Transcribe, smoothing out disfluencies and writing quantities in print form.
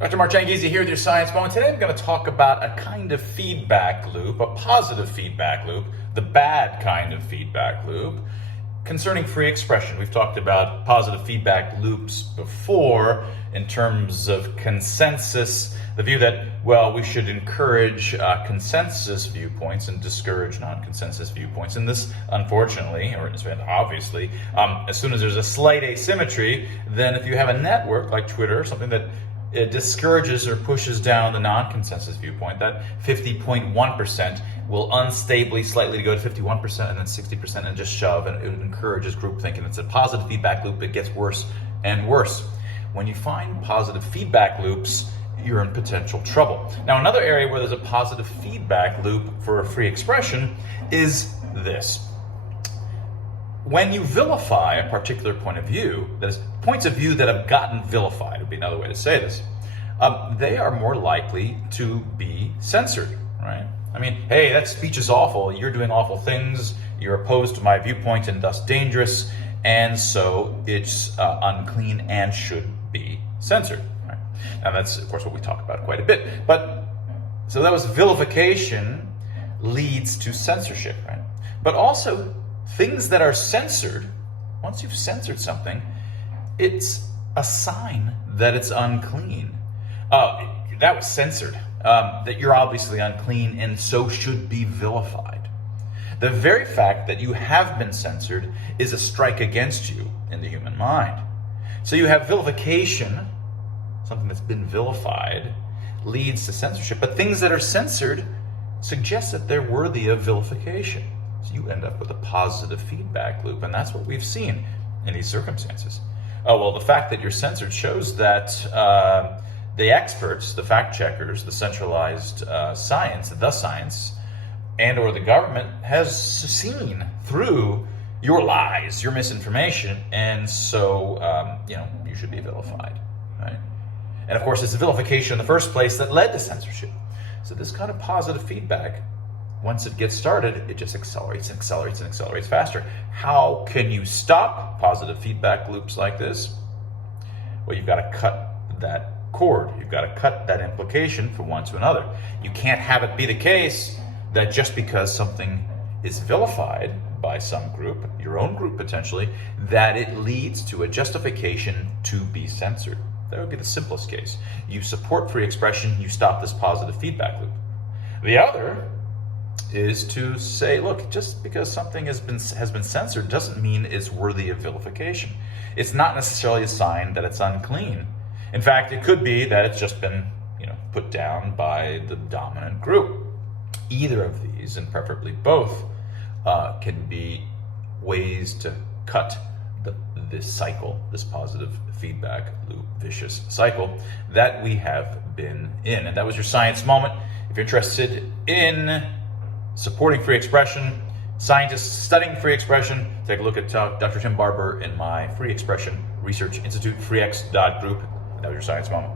Dr. Mark Jangizi here with your Science Moment. Today I'm going to talk about a kind of feedback loop, a positive feedback loop, the bad kind of feedback loop, concerning free expression. We've talked about positive feedback loops before in terms of consensus, the view that, well, we should encourage consensus viewpoints and discourage non-consensus viewpoints. And this, unfortunately, or obviously, as soon as there's a slight asymmetry, then if you have a network like Twitter, something that it discourages or pushes down the non-consensus viewpoint, that 50.1% will unstably slightly go to 51% and then 60% and just shove, and it encourages groupthink. And it's a positive feedback loop. It gets worse and worse. When you find positive feedback loops, you're in potential trouble. Now, another area where there's a positive feedback loop for free expression is this. When you vilify a particular point of view, that is, points of view that have gotten vilified, would be another way to say this, they are more likely to be censored, right? I mean, hey, that speech is awful, you're doing awful things, you're opposed to my viewpoint and thus dangerous, and so it's unclean and should be censored, right? Now that's, of course, what we talk about quite a bit. But, so that was vilification leads to censorship, right? But also, things that are censored, once you've censored something, it's a sign that it's unclean. That was censored. That you're obviously unclean and so should be vilified. The very fact that you have been censored is a strike against you in the human mind. So you have vilification, something that's been vilified, leads to censorship. But things that are censored suggest that they're worthy of vilification. So you end up with a positive feedback loop, and that's what we've seen in these circumstances. Oh, well, the fact that you're censored shows that the experts, the fact checkers, the centralized science, the science, and or the government has seen through your lies, your misinformation, and so, you should be vilified, right? And of course, it's the vilification in the first place that led to censorship. So this kind of positive feedback, once it gets started, it just accelerates and accelerates and accelerates faster. How can you stop positive feedback loops like this? Well, you've got to cut that cord. You've got to cut that implication from one to another. You can't have it be the case that just because something is vilified by some group, your own group potentially, that it leads to a justification to be censored. That would be the simplest case. You support free expression, you stop this positive feedback loop. The other is to say, look, just because something has been censored doesn't mean it's worthy of vilification. It's not necessarily a sign that it's unclean. In fact, it could be that it's just been, put down by the dominant group. Either of these, and preferably both, can be ways to cut this cycle, this positive feedback loop, vicious cycle that we have been in. And that was your Science Moment. If you're interested in supporting free expression, scientists studying free expression, take a look at Dr. Tim Barber in my Free Expression Research Institute, freex.group. That was your Science Moment.